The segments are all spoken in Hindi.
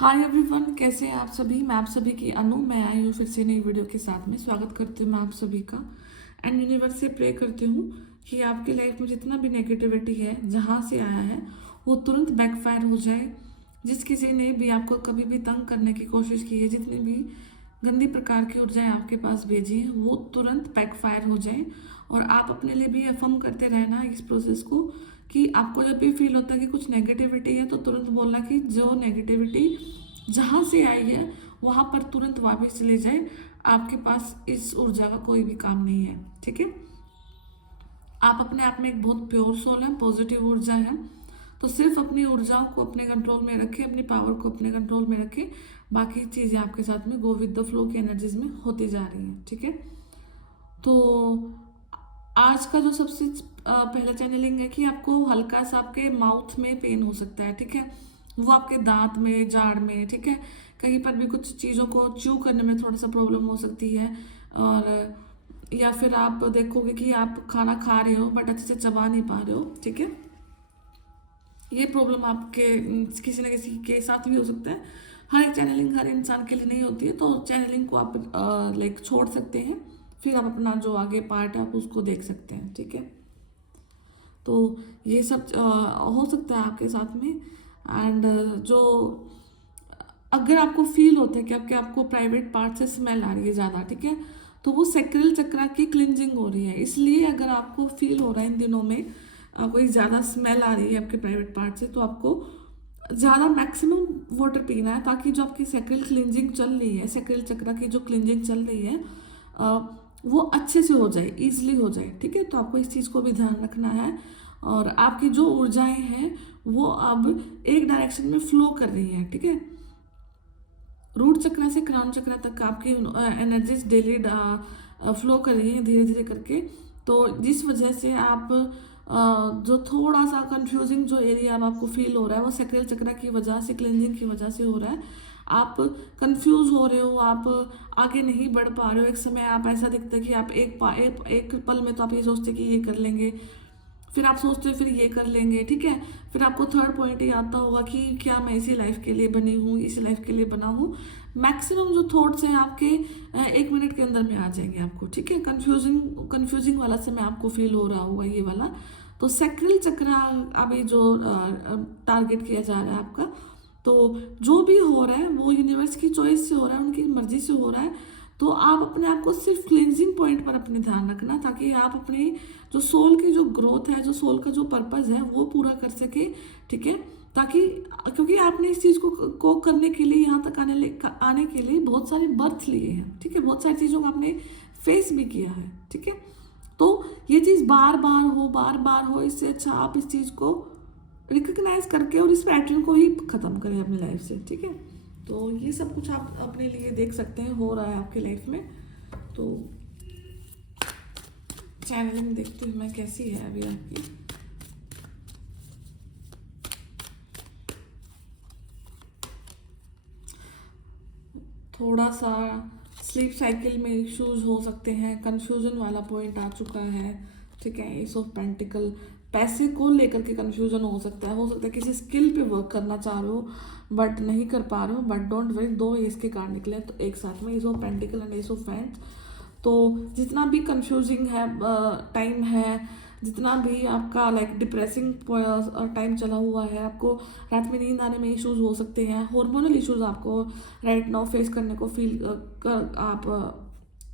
हाय एवरीवन, कैसे हैं आप सभी। मैं आप सभी की अनु, मैं आई हूँ फिर से नई वीडियो के साथ में। स्वागत करती हूँ मैं आप सभी का एंड यूनिवर्स से प्रे करती हूँ कि आपकी लाइफ में जितना भी नेगेटिविटी है, जहाँ से आया है, वो तुरंत बैकफायर हो जाए। जिस किसी ने भी आपको कभी भी तंग करने की कोशिश की है, जितनी भी गंदी प्रकार की ऊर्जाएं आपके पास भेजी हैं, वो तुरंत बैकफायर हो जाए। और आप अपने लिए भी अफर्म करते रहना इस प्रोसेस को कि आपको जब भी फील होता है कि कुछ नेगेटिविटी है, तो तुरंत बोलना कि जो नेगेटिविटी जहाँ से आई है वहाँ पर तुरंत वापस चले जाए। आपके पास इस ऊर्जा का कोई भी काम नहीं है, ठीक है। आप अपने आप में एक बहुत प्योर सोल है, पॉजिटिव ऊर्जा है। तो सिर्फ अपनी ऊर्जाओं को अपने कंट्रोल में रखें, अपनी पावर को अपने कंट्रोल में रखें। बाकी चीज़ें आपके साथ में गो विद द फ्लो की एनर्जीज में होती जा रही हैं, ठीक है। तो आज का जो सबसे पहला चैनलिंग है कि आपको हल्का सा आपके माउथ में पेन हो सकता है, ठीक है। वो आपके दांत में, जाड़ में, ठीक है। कहीं पर भी कुछ चीज़ों को च्यू करने में थोड़ा सा प्रॉब्लम हो सकती है। और या फिर आप देखोगे कि आप खाना खा रहे हो बट अच्छे से चबा नहीं पा रहे हो, ठीक है। ये प्रॉब्लम आपके किसी न किसी के साथ भी हो सकता है। हर एक चैनलिंग हर इंसान के लिए नहीं होती है, तो चैनलिंग को आप लाइक छोड़ सकते हैं। फिर आप अपना जो आगे पार्ट है आप उसको देख सकते हैं, ठीक है। तो ये सब हो सकता है आपके साथ में। एंड जो अगर आपको फील होता है कि आपको प्राइवेट पार्ट से स्मेल आ रही है ज़्यादा, ठीक है, तो वो सैक्रल चक्रा की क्लिनजिंग हो रही है। इसलिए अगर आपको फील हो रहा है इन दिनों में कोई ज़्यादा स्मेल आ रही है आपके प्राइवेट पार्ट से, तो आपको ज़्यादा मैक्सिमम वाटर पीना है, ताकि जो आपकी सैक्रल क्लिनजिंग चल रही है, सैक्रल चक्रा की जो क्लिनजिंग चल रही है वो अच्छे से हो जाए, ईजिली हो जाए, ठीक है। तो आपको इस चीज़ को भी ध्यान रखना है। और आपकी जो ऊर्जाएं हैं वो अब एक डायरेक्शन में फ्लो कर रही हैं, ठीक है। रूट चक्र से क्राउन चक्र तक आपकी एनर्जीज डेली फ्लो कर रही है धीरे धीरे करके। तो जिस वजह से आप जो थोड़ा सा कंफ्यूजिंग जो एरिया अब आपको फील हो रहा है, वो सैक्रल चक्र की वजह से, क्लेंजिंग की वजह से हो रहा है। आप कंफ्यूज हो रहे हो, आप आगे नहीं बढ़ पा रहे हो। एक समय आप ऐसा दिखता है कि आप एक पल में तो आप ये सोचते कि ये कर लेंगे, फिर आप सोचते हो फिर ये कर लेंगे, ठीक है। फिर आपको थर्ड पॉइंट ये आता होगा कि क्या मैं इसी लाइफ के लिए बनी हूँ, इसी लाइफ के लिए बना हूँ। मैक्सिमम जो थॉट्स हैं आपके 1 मिनट के अंदर में आ जाएंगे आपको, ठीक है। कंफ्यूजिंग कंफ्यूजिंग वाला समय आपको फील हो रहा होगा ये वाला। तो सैक्रल चक्र अभी जो टारगेट किया जा रहा है आपका, तो जो भी हो रहा है वो यूनिवर्स की चॉइस से हो रहा है, उनकी मर्जी से हो रहा है। तो आप अपने आप को सिर्फ क्लिनजिंग पॉइंट पर अपने ध्यान रखना, ताकि आप अपनी जो सोल की जो ग्रोथ है, जो सोल का जो पर्पस है वो पूरा कर सके, ठीक है। ताकि क्योंकि आपने इस चीज़ को करने के लिए, यहाँ तक आने के लिए बहुत सारे बर्थ लिए हैं, ठीक है। बहुत सारी चीज़ों को आपने फेस भी किया है, ठीक है। तो ये चीज़ बार बार हो, इससे अच्छा आप इस चीज़ को रिकग्नाइज करके और इस पैटर्न को ही ख़त्म करें अपनी लाइफ से, ठीक है। तो ये सब कुछ आप अपने लिए देख सकते हैं हो रहा है आपकी लाइफ में। तो चैनलिंग देखती हूँ मैं कैसी है अभी आपकी। थोड़ा सा स्लीप साइकिल में इश्यूज हो सकते हैं, कंफ्यूजन वाला पॉइंट आ चुका है, ठीक है। एस ऑफ पेंटिकल, पैसे को लेकर के कंफ्यूजन हो सकता है। किसी स्किल पे वर्क करना चाह रहे हो बट नहीं कर पा रहे हो, बट डोंट वरी, दो एस के कार्ड निकले तो एक साथ में, S of pentacle and S of fans. तो जितना भी कंफ्यूजिंग है टाइम है, जितना भी आपका लाइक डिप्रेसिंग टाइम चला हुआ है, आपको रात में नींद आने में इश्यूज हो सकते हैं, हार्मोनल इश्यूज आपको राइट नाउ फेस करने को आप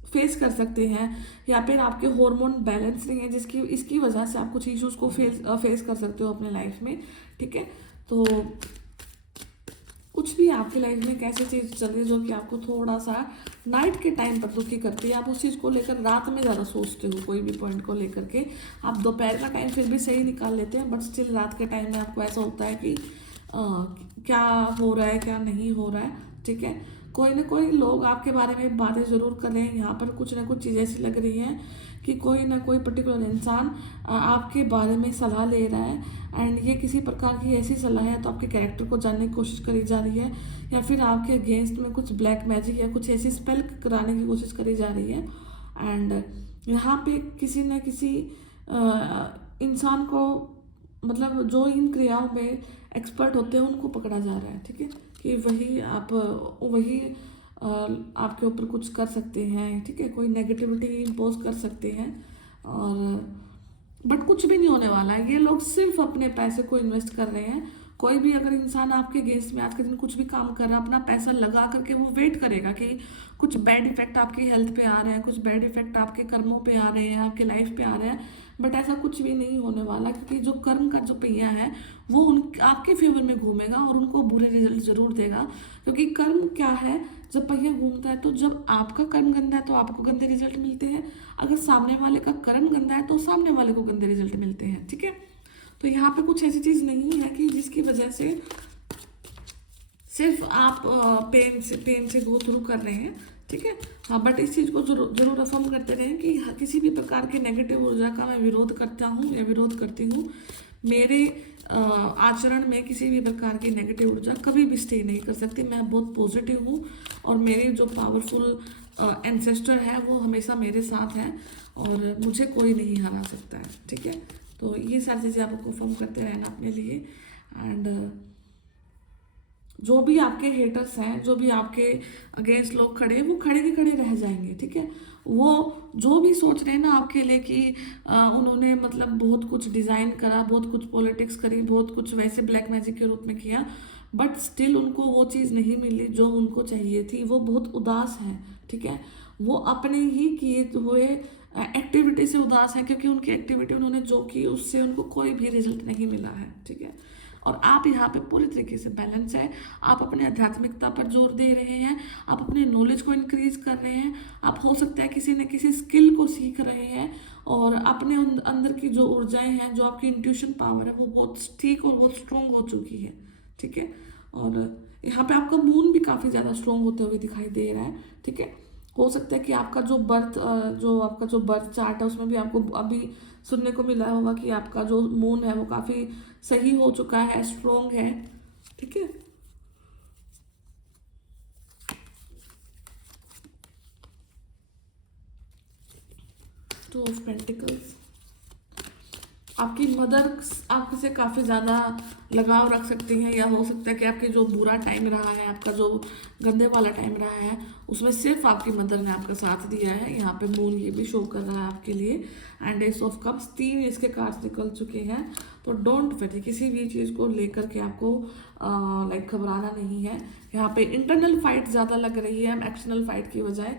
फेस कर सकते हैं, या फिर आपके हार्मोन बैलेंस नहीं है, जिसकी इसकी वजह से आप कुछ इश्यूज को फेस कर सकते हो अपने लाइफ में, ठीक है। तो कुछ भी आपकी लाइफ में कैसी चीज़ चल रही है जो कि आपको थोड़ा सा नाइट के टाइम पर दुखी करती है, आप उस चीज़ को लेकर रात में ज़्यादा सोचते हो, कोई भी पॉइंट को लेकर के। आप दोपहर का टाइम फिर भी सही निकाल लेते हैं, बट स्टिल रात के टाइम में आपको ऐसा होता है कि क्या हो रहा है, क्या नहीं हो रहा है, ठीक है। कोई ना कोई लोग आपके बारे में बातें ज़रूर कर रहे हैं। यहाँ पर कुछ ना कुछ चीज़ ऐसी लग रही हैं कि कोई ना कोई पर्टिकुलर इंसान आपके बारे में सलाह ले रहा है, एंड ये किसी प्रकार की ऐसी सलाह है तो आपके कैरेक्टर को जानने की कोशिश करी जा रही है, या फिर आपके अगेंस्ट में कुछ ब्लैक मैजिक या कुछ ऐसी स्पेल कराने की कोशिश करी जा रही है। एंड यहाँ पे किसी न किसी इंसान को मतलब जो इन क्रियाओं में एक्सपर्ट होते हैं उनको पकड़ा जा रहा है, ठीक है, कि वही आपके ऊपर कुछ कर सकते हैं, ठीक है, कोई नेगेटिविटी इम्पोज कर सकते हैं। और बट कुछ भी नहीं होने वाला है, ये लोग सिर्फ अपने पैसे को इन्वेस्ट कर रहे हैं। कोई भी अगर इंसान आपके अगेंस्ट में आज के दिन कुछ भी काम कर रहा है, अपना पैसा लगा करके वो वेट करेगा कि कुछ बैड इफेक्ट आपकी हेल्थ पे आ रहे हैं, कुछ बैड इफेक्ट आपके कर्मों पे आ रहे हैं, आपके लाइफ पे आ रहे हैं। बट ऐसा कुछ भी नहीं होने वाला, क्योंकि जो कर्म का जो पहिया है वो आपके फेवर में घूमेगा और उनको बुरे रिजल्ट जरूर देगा। क्योंकि कर्म क्या है, जब पहिया घूमता है तो जब आपका कर्म गंदा है तो आपको गंदे रिजल्ट मिलते हैं, अगर सामने वाले का कर्म गंदा है तो सामने वाले को गंदे रिजल्ट मिलते हैं, ठीक है। तो यहाँ पे कुछ ऐसी चीज़ नहीं है कि जिसकी वजह से सिर्फ आप पेन से गो थ्रू कर रहे हैं, ठीक है। हाँ, बट इस चीज़ को जरूर अफर्म करते रहें कि किसी भी प्रकार की नेगेटिव ऊर्जा का मैं विरोध करता हूँ या विरोध करती हूँ। मेरे आचरण में किसी भी प्रकार की नेगेटिव ऊर्जा कभी भी स्टे नहीं कर सकती। मैं बहुत पॉजिटिव हूँ और मेरे जो पावरफुल एंसेस्टर है वो हमेशा मेरे साथ हैं और मुझे कोई नहीं हरा सकता है, ठीक है। तो ये सारी चीज़ें आपको फॉर्म करते रहना अपने लिए। एंड जो भी आपके हेटर्स हैं, जो भी आपके अगेंस्ट लोग खड़े हैं, वो खड़े के खड़े रह जाएंगे, ठीक है। वो जो भी सोच रहे हैं ना आपके लिए कि उन्होंने मतलब बहुत कुछ डिज़ाइन करा, बहुत कुछ पॉलिटिक्स करी, बहुत कुछ वैसे ब्लैक मैजिक के रूप में किया, बट स्टिल उनको वो चीज़ नहीं मिली जो उनको चाहिए थी। वो बहुत उदास हैं, ठीक है। वो अपने ही किए हुए एक्टिविटी से उदास है, क्योंकि उनकी एक्टिविटी उन्होंने जो की उससे उनको कोई भी रिजल्ट नहीं मिला है, ठीक है। और आप यहाँ पे पूरी तरीके से बैलेंस है। आप अपने आध्यात्मिकता पर जोर दे रहे हैं, आप अपने नॉलेज को इंक्रीज कर रहे हैं, आप हो सकता है किसी न किसी स्किल को सीख रहे हैं और अपने अंदर की जो ऊर्जाएं हैं, जो आपकी इंट्यूशन पावर है वो बहुत ठीक और बहुत स्ट्रॉन्ग हो चुकी है, ठीक है। और यहाँ पे आपका मून भी काफ़ी ज़्यादा स्ट्रॉन्ग होते हुए दिखाई दे रहा है, ठीक है। हो सकता है कि आपका जो बर्थ चार्ट है उसमें भी आपको अभी सुनने को मिला होगा कि आपका जो मून है वो काफ़ी सही हो चुका है, स्ट्रॉन्ग है, ठीक है। टू ऑफ पेंटिकल्स, आपकी मदर आपसे से काफ़ी ज़्यादा लगाव रख सकती हैं, या हो सकता है कि आपके जो बुरा टाइम रहा है, आपका जो गंदे वाला टाइम रहा है, उसमें सिर्फ आपकी मदर ने आपका साथ दिया है। यहाँ पे मून ये भी शो कर रहा है आपके लिए। एंड एस ऑफ कप्स, 3 इसके कार्ड्स निकल चुके हैं। तो डोंट वरी, किसी भी चीज़ को लेकर के आपको लाइक घबराना नहीं है। यहाँ पे इंटरनल फाइट ज़्यादा लग रही है एक्सटर्नल फाइट की बजाय।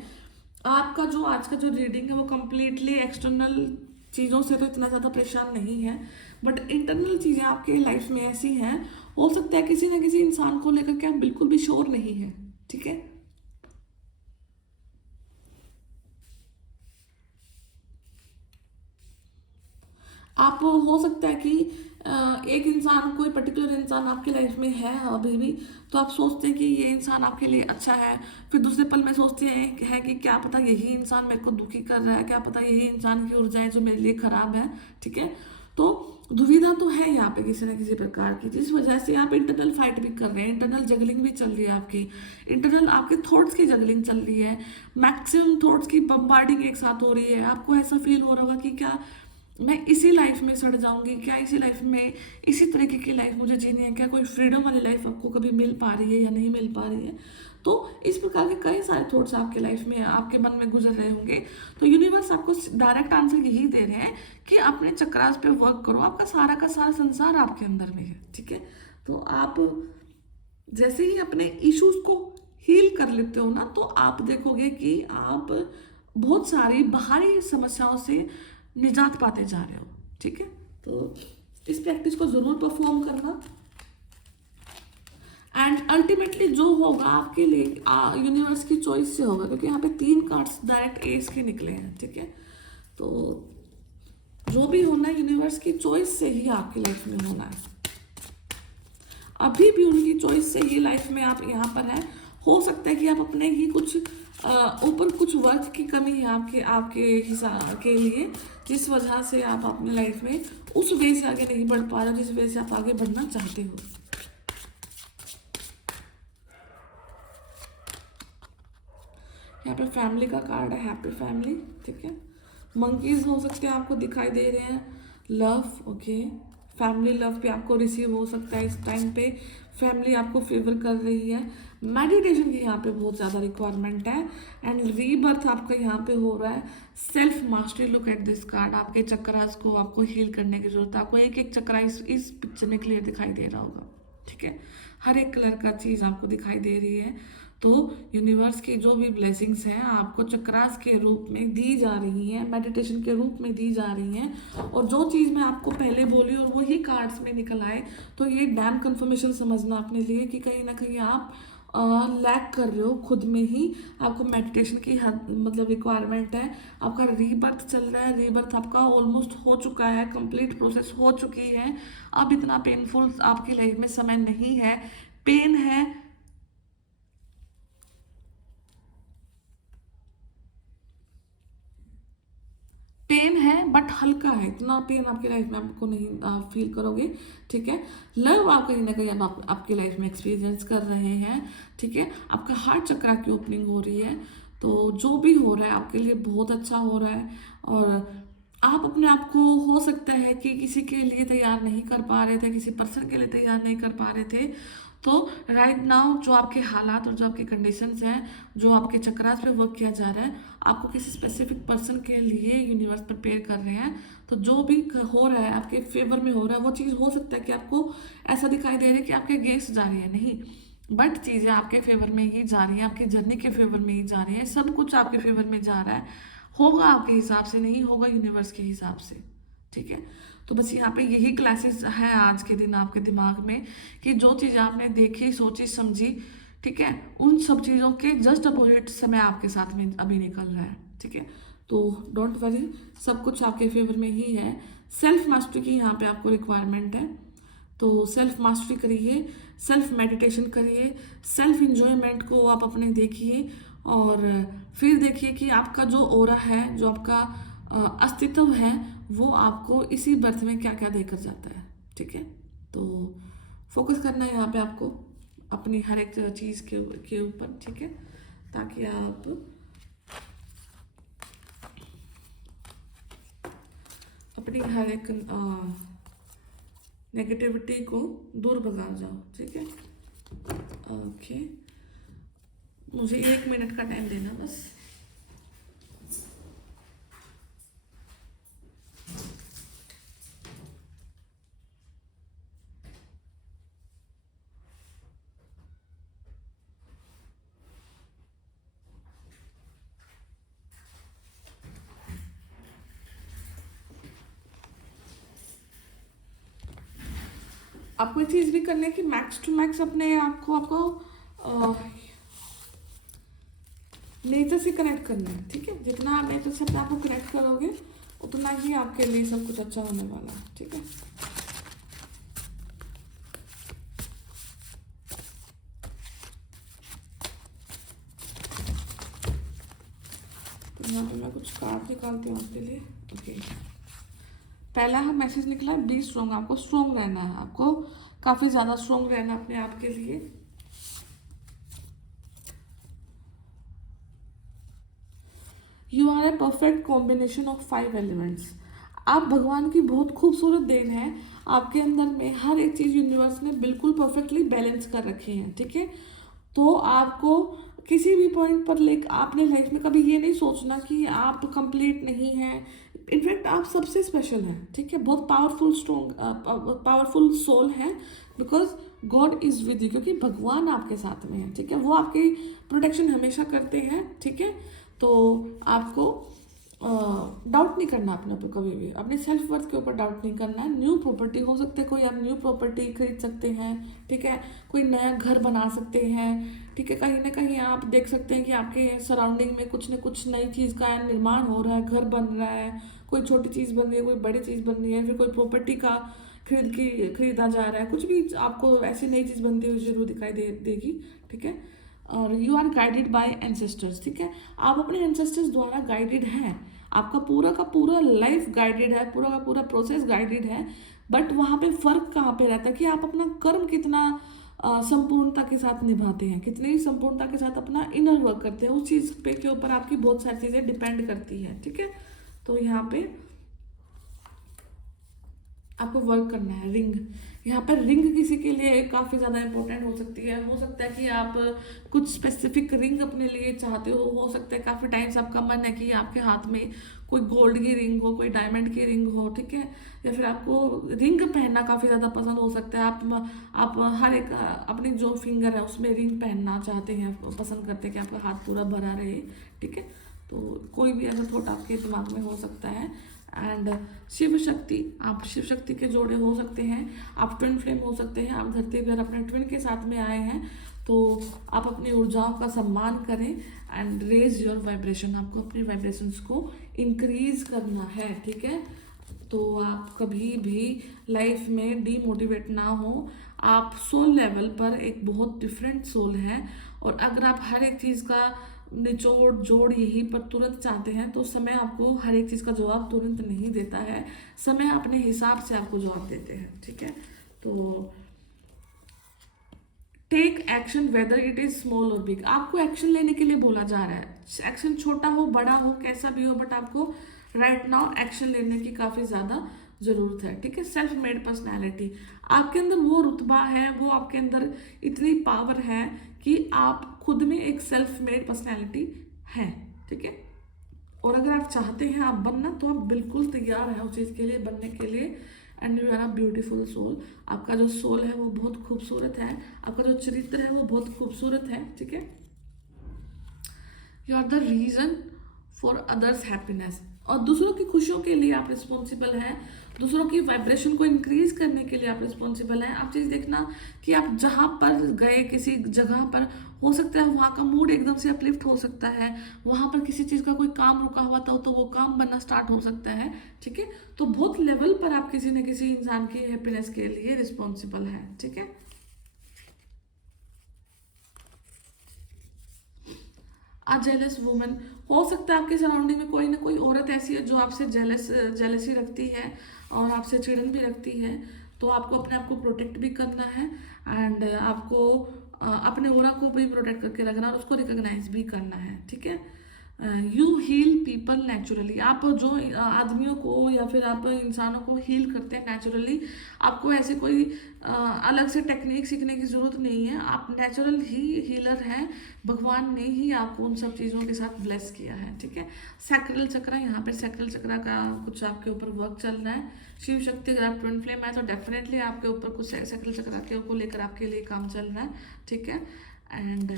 आपका जो आज का जो रीडिंग है वो कम्प्लीटली एक्सटर्नल चीज़ों से तो इतना ज़्यादा परेशान नहीं है, बट इंटरनल चीज़ें आपके लाइफ में ऐसी हैं, हो सकता है किसी न किसी इंसान को लेकर के आप बिल्कुल भी श्योर नहीं है, ठीक है। आप हो सकता है कि एक इंसान, कोई पर्टिकुलर इंसान आपकी लाइफ में है अभी भी, तो आप सोचते हैं कि ये इंसान आपके लिए अच्छा है, फिर दूसरे पल में सोचते हैं कि क्या पता यही इंसान मेरे को दुखी कर रहा है, क्या पता यही इंसान की ऊर्जाएं जो मेरे लिए खराब है, ठीक है। तो दुविधा तो है यहाँ पे किसी न किसी प्रकार की, जिस वजह से आप इंटरनल फाइट भी कर रहे हैं, इंटरनल जगलिंग भी चल रही है आपकी, इंटरनल आपके थॉट्स की जगलिंग चल रही है, मैक्सिमम थॉट्स की बम्बार्डिंग एक साथ हो रही है। आपको ऐसा फील हो रहा होगा कि क्या मैं इसी लाइफ में सड़ जाऊंगी, क्या इसी लाइफ में इसी तरीके की लाइफ मुझे जीनी है, क्या कोई फ्रीडम वाली लाइफ आपको कभी मिल पा रही है या नहीं मिल पा रही है। तो इस प्रकार के कई सारे थॉट्स आपके लाइफ में, आपके मन में गुजर रहे होंगे। तो यूनिवर्स आपको डायरेक्ट आंसर यही दे रहे हैं कि अपने चक्रास पे वर्क करो, आपका सारा का सारा संसार आपके अंदर में है, ठीक है। तो आप जैसे ही अपने इश्यूज को हील कर लेते हो ना, तो आप देखोगे कि आप बहुत सारी बाहरी समस्याओं से निजात पाते जा रहे हो, ठीक है। तो इस प्रैक्टिस को जरूर परफॉर्म करना, एंड अल्टीमेटली जो होगा आपके लिए यूनिवर्स की चॉइस से होगा, क्योंकि यहाँ पे 3 कार्ड्स डायरेक्ट एस के निकले हैं, ठीक है। तो जो भी होना है यूनिवर्स की चॉइस से ही आपकी लाइफ में होना है। अभी भी उनकी चॉइस से ही लाइफ में आप यहाँ पर हैं। हो सकता है कि आप अपने ही कुछ ऊपर कुछ वर्क की कमी है आपके हिसाब के लिए, जिस वजह से आप अपनी लाइफ में उस वे से आगे नहीं बढ़ पा रहे हो जिस वे से आप आगे बढ़ना चाहते हो। यहाँ पे फैमिली का कार्ड है, हैप्पी फैमिली, ठीक है। मंकीज हो सकते हैं आपको दिखाई दे रहे हैं, लव, ओके, फैमिली लव भी आपको रिसीव हो सकता है इस टाइम पे, फैमिली आपको फेवर कर रही है। मेडिटेशन की यहाँ पे बहुत ज़्यादा रिक्वायरमेंट है एंड रीबर्थ आपका यहाँ पे हो रहा है। Self mastery, look at this card, आपके चक्रास को आपको हील करने की जरूरत है। आपको एक एक चक्रा इस पिक्चर में क्लियर दिखाई दे रहा होगा, ठीक है, हर एक कलर का चीज़ आपको दिखाई दे रही है। तो यूनिवर्स की जो भी ब्लेसिंग्स हैं आपको चक्रास के रूप में दी जा रही हैं, मेडिटेशन के रूप में दी जा रही हैं। और जो चीज़ मैं आपको पहले बोली और वही कार्ड्स में निकल आए, तो ये डैम कन्फर्मेशन समझना अपने लिए कि कहीं ना कहीं आप लैक कर रहे हो खुद में ही। आपको मेडिटेशन की मतलब रिक्वायरमेंट है। आपका रीबर्थ चल रहा है, रीबर्थ आपका ऑलमोस्ट हो चुका है, कंप्लीट प्रोसेस हो चुकी है। अब इतना पेनफुल आपकी लाइफ में समय नहीं है। पेन है, पेन है बट हल्का है, इतना पेन आपकी लाइफ में आपको नहीं फील करोगे, ठीक है। लव आप कहीं ना कहीं अब आपकी लाइफ में एक्सपीरियंस कर रहे हैं, ठीक है। आपका हार्ट चक्रा की ओपनिंग हो रही है, तो जो भी हो रहा है आपके लिए बहुत अच्छा हो रहा है। और आप अपने आप को हो सकता है कि किसी के लिए तैयार नहीं कर पा रहे थे, किसी पर्सन के लिए तैयार नहीं कर पा रहे थे। तो राइट नाउ जो आपके हालात और जो आपके कंडीशंस हैं, जो आपके चक्रास पे वर्क किया जा रहा है, आपको किसी स्पेसिफिक पर्सन के लिए यूनिवर्स प्रिपेयर कर रहे हैं। तो जो भी हो रहा है आपके फेवर में हो रहा है, वो चीज़ हो सकता है कि आपको ऐसा दिखाई दे रहा है कि आपके अगेंस्ट जा रही है, नहीं, बट चीज़ें आपके फेवर में ही जा रही हैं, आपकी जर्नी के फेवर में ही जा रही है, सब कुछ आपके फेवर में जा रहा है। होगा आपके हिसाब से नहीं, होगा यूनिवर्स के हिसाब से, ठीक है। तो बस यहाँ पे यही क्लासेस है आज के दिन आपके दिमाग में कि जो चीज़ आपने देखी, सोची, समझी, ठीक है, उन सब चीज़ों के जस्ट अपोजिट समय आपके साथ में अभी निकल रहा है, ठीक है। तो डोंट वरी, सब कुछ आपके फेवर में ही है। सेल्फ मास्टरी की यहाँ पे आपको रिक्वायरमेंट है, तो सेल्फ मास्टरी करिए, सेल्फ मेडिटेशन करिए, सेल्फ इंजॉयमेंट को आप अपने देखिए और फिर देखिए कि आपका जो ऑरा है, जो आपका अस्तित्व है, वो आपको इसी बर्थ में क्या क्या देकर जाता है, ठीक है। तो फोकस करना है यहाँ पे आपको अपनी हर एक चीज़ के ऊपर, ठीक है, ताकि आप अपनी हर एक नेगेटिविटी को दूर भगा जाओ, ठीक है। ओके, मुझे 1 मिनट का टाइम देना बस। आपको ये चीज़ भी करनी है कि मैक्स टू मैक्स अपने आप को आपको नेचर से कनेक्ट करना है, ठीक है। जितना आप नेचर से अपने आप को कनेक्ट करोगे उतना ही आपके लिए सब कुछ अच्छा होने वाला है, ठीक है। तो यहाँ पे मैं कुछ कार्ड निकालती हूँ आपके लिए। ओके, पहला हम मैसेज निकला है, बी स्ट्रॉन्ग। आपको स्ट्रॉन्ग रहना है, आपको काफ़ी ज़्यादा स्ट्रॉन्ग रहना है अपने आप के लिए। You are a perfect combination of 5 elements. आप भगवान की बहुत खूबसूरत देन है, आपके अंदर में हर एक चीज़ यूनिवर्स ने बिल्कुल परफेक्टली बैलेंस कर रखी है, ठीक है। तो आपको किसी भी पॉइंट पर आपने लाइफ में कभी ये नहीं सोचना कि आप कंप्लीट नहीं हैं। इनफैक्ट आप सबसे स्पेशल हैं, ठीक है। बहुत पावरफुल पावरफुल सोल है, because God is with you, क्योंकि भगवान आपके साथ में है, ठीक है। वो आपकी प्रोटेक्शन हमेशा करते हैं, ठीक है। तो आपको डाउट नहीं करना अपने ऊपर कभी भी, अपने सेल्फ वर्थ के ऊपर डाउट नहीं करना है। न्यू प्रॉपर्टी हो सकते हैं, कोई आप न्यू प्रॉपर्टी खरीद सकते हैं, ठीक है। कोई नया घर बना सकते हैं, ठीक है। कहीं ना कहीं आप देख सकते हैं कि आपके सराउंडिंग में कुछ न कुछ नई चीज़ का निर्माण हो रहा है, घर बन रहा है, कोई छोटी चीज़ बन रही है, कोई बड़ी चीज़ बन रही है, फिर कोई प्रॉपर्टी का खरीदा जा रहा है, कुछ भी आपको ऐसी नई चीज़ बनती हुई जरूर दिखाई देगी, ठीक है। और you are guided by ancestors, ठीक है। आप अपने एंसेस्टर्स द्वारा गाइडेड हैं, आपका पूरा का पूरा लाइफ गाइडेड है, पूरा का पूरा प्रोसेस गाइडेड है। बट वहाँ पे फर्क कहाँ पे रहता है कि आप अपना कर्म कितना संपूर्णता के साथ निभाते हैं, कितनी संपूर्णता के साथ अपना इनर वर्क करते हैं, उस चीज़ पे के ऊपर आपकी बहुत सारी चीज़ें डिपेंड करती हैं, ठीक है। तो यहाँ पे आपको वर्क करना है। रिंग, यहाँ पर रिंग किसी के लिए काफ़ी ज़्यादा इंपॉर्टेंट हो सकती है। हो सकता है कि आप कुछ स्पेसिफिक रिंग अपने लिए चाहते हो सकता है काफ़ी टाइम से आपका मन है कि आपके हाथ में कोई गोल्ड की रिंग हो, कोई डायमंड की रिंग हो, ठीक है, या फिर आपको रिंग पहनना काफ़ी ज़्यादा पसंद हो सकता है। आप हर एक अपनी जो फिंगर है उसमें रिंग पहनना चाहते हैं, आप पसंद करते हैं कि आपका हाथ पूरा भरा रहे, ठीक है। तो कोई भी ऐसा थॉट आपके दिमाग में हो सकता है। एंड शिव शक्ति, आप शिव शक्ति के जोड़े हो सकते हैं, आप ट्विन फ्लेम हो सकते हैं। आप धरती पर अपने ट्विन के साथ में आए हैं तो आप अपनी ऊर्जाओं का सम्मान करें एंड रेज योर वाइब्रेशन। आपको अपनी वाइब्रेशंस को इंक्रीज करना है, ठीक है। तो आप कभी भी लाइफ में डीमोटिवेट ना हो। आप सोल लेवल पर एक बहुत डिफरेंट सोल है, और अगर आप हर एक चीज़ का निचोड़ जोड़ यहीं पर तुरंत चाहते हैं तो समय आपको हर एक चीज़ का जवाब तुरंत नहीं देता है। समय अपने हिसाब से आपको जवाब देते हैं, ठीक है। तो take action whether it is small और बिग। आपको एक्शन लेने के लिए बोला जा रहा है, एक्शन छोटा हो बड़ा हो कैसा भी हो, बट आपको राइट नाउ एक्शन लेने की काफ़ी ज़्यादा ज़रूरत है, ठीक है। सेल्फ मेड पर्सनैलिटी, आपके अंदर वो रुतबा है, वो आपके अंदर इतनी पावर है कि आप खुद में एक सेल्फ मेड पर्सनैलिटी है, ठीक है। और अगर आप चाहते हैं आप बनना तो आप बिल्कुल तैयार हैं उस चीज़ के लिए, बनने के लिए। And you are a beautiful soul. आपका जो सोल है वो बहुत खूबसूरत है, आपका जो चरित्र है वो बहुत खूबसूरत है, ठीक है। You are the reason for others happiness, और दूसरों की खुशियों के लिए आप रिस्पॉन्सिबल हैं, दूसरों की वाइब्रेशन को इंक्रीज करने के लिए आप रिस्पॉन्सिबल हैं। आप चीज़ देखना कि आप जहाँ पर गए किसी जगह पर, हो सकता है वहाँ का मूड एकदम से अपलिफ्ट हो सकता है, वहाँ पर किसी चीज़ का कोई काम रुका हुआ था तो वो काम बनना स्टार्ट हो सकता है, ठीक है। तो बहुत लेवल पर आप किसी न किसी इंसान की हैप्पीनेस के लिए रिस्पॉन्सिबल हैं, ठीक है। आ जेलस वुमन, हो सकता है आपके सराउंडिंग में कोई ना कोई औरत ऐसी है जो आपसे जेलसी रखती है और आपसे चिड़न भी रखती है। तो आपको अपने आप को प्रोटेक्ट भी करना है एंड आपको अपने ओरा को भी प्रोटेक्ट करके रखना और उसको रिकॉग्नाइज भी करना है, ठीक है। यू हील पीपल नेचुरली, आप जो आदमियों को या फिर आप इंसानों को हील करते हैं नेचुरली, आपको ऐसे कोई अलग से टेक्निक सीखने की ज़रूरत नहीं है, आप नेचुरल ही हीलर हैं। भगवान ने ही आपको उन सब चीज़ों के साथ ब्लेस किया है, ठीक है। सैक्रल चक्र, यहाँ पे सैक्रल चक्र का कुछ आपके ऊपर वर्क चल रहा है। शिव शक्ति, अगर आप ट्विन फ्लेम है तो डेफिनेटली आपके ऊपर कुछ सैक्रल चक्र के को लेकर आपके लिए काम चल रहा है, ठीक है। एंड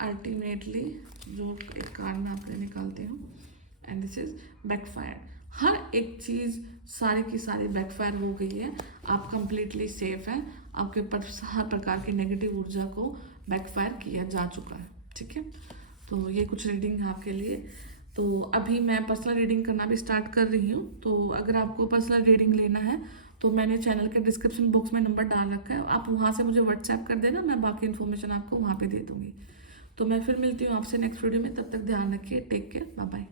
अल्टीमेटली जो एक कार्ड मैं आपके लिए निकालती हूँ, एंड दिस इज बैकफायर। हर एक चीज़ सारी की सारी बैकफायर हो गई है, आप कंप्लीटली सेफ हैं, आपके ऊपर हर प्रकार की नेगेटिव ऊर्जा को बैकफायर किया जा चुका है, ठीक है। तो ये कुछ रीडिंग है आपके लिए। तो अभी मैं पर्सनल रीडिंग करना भी स्टार्ट कर रही हूँ, तो अगर आपको पर्सनल रीडिंग लेना है तो मैंने चैनल के डिस्क्रिप्शन बॉक्स में नंबर डाल रखा है, आप वहाँ से मुझे व्हाट्सएप कर देना, मैं बाकी इन्फॉर्मेशन आपको वहाँ पे दे दूँगी। तो मैं फिर मिलती हूँ आपसे नेक्स्ट वीडियो में, तब तक ध्यान रखिए, टेक केयर, बाय बाय।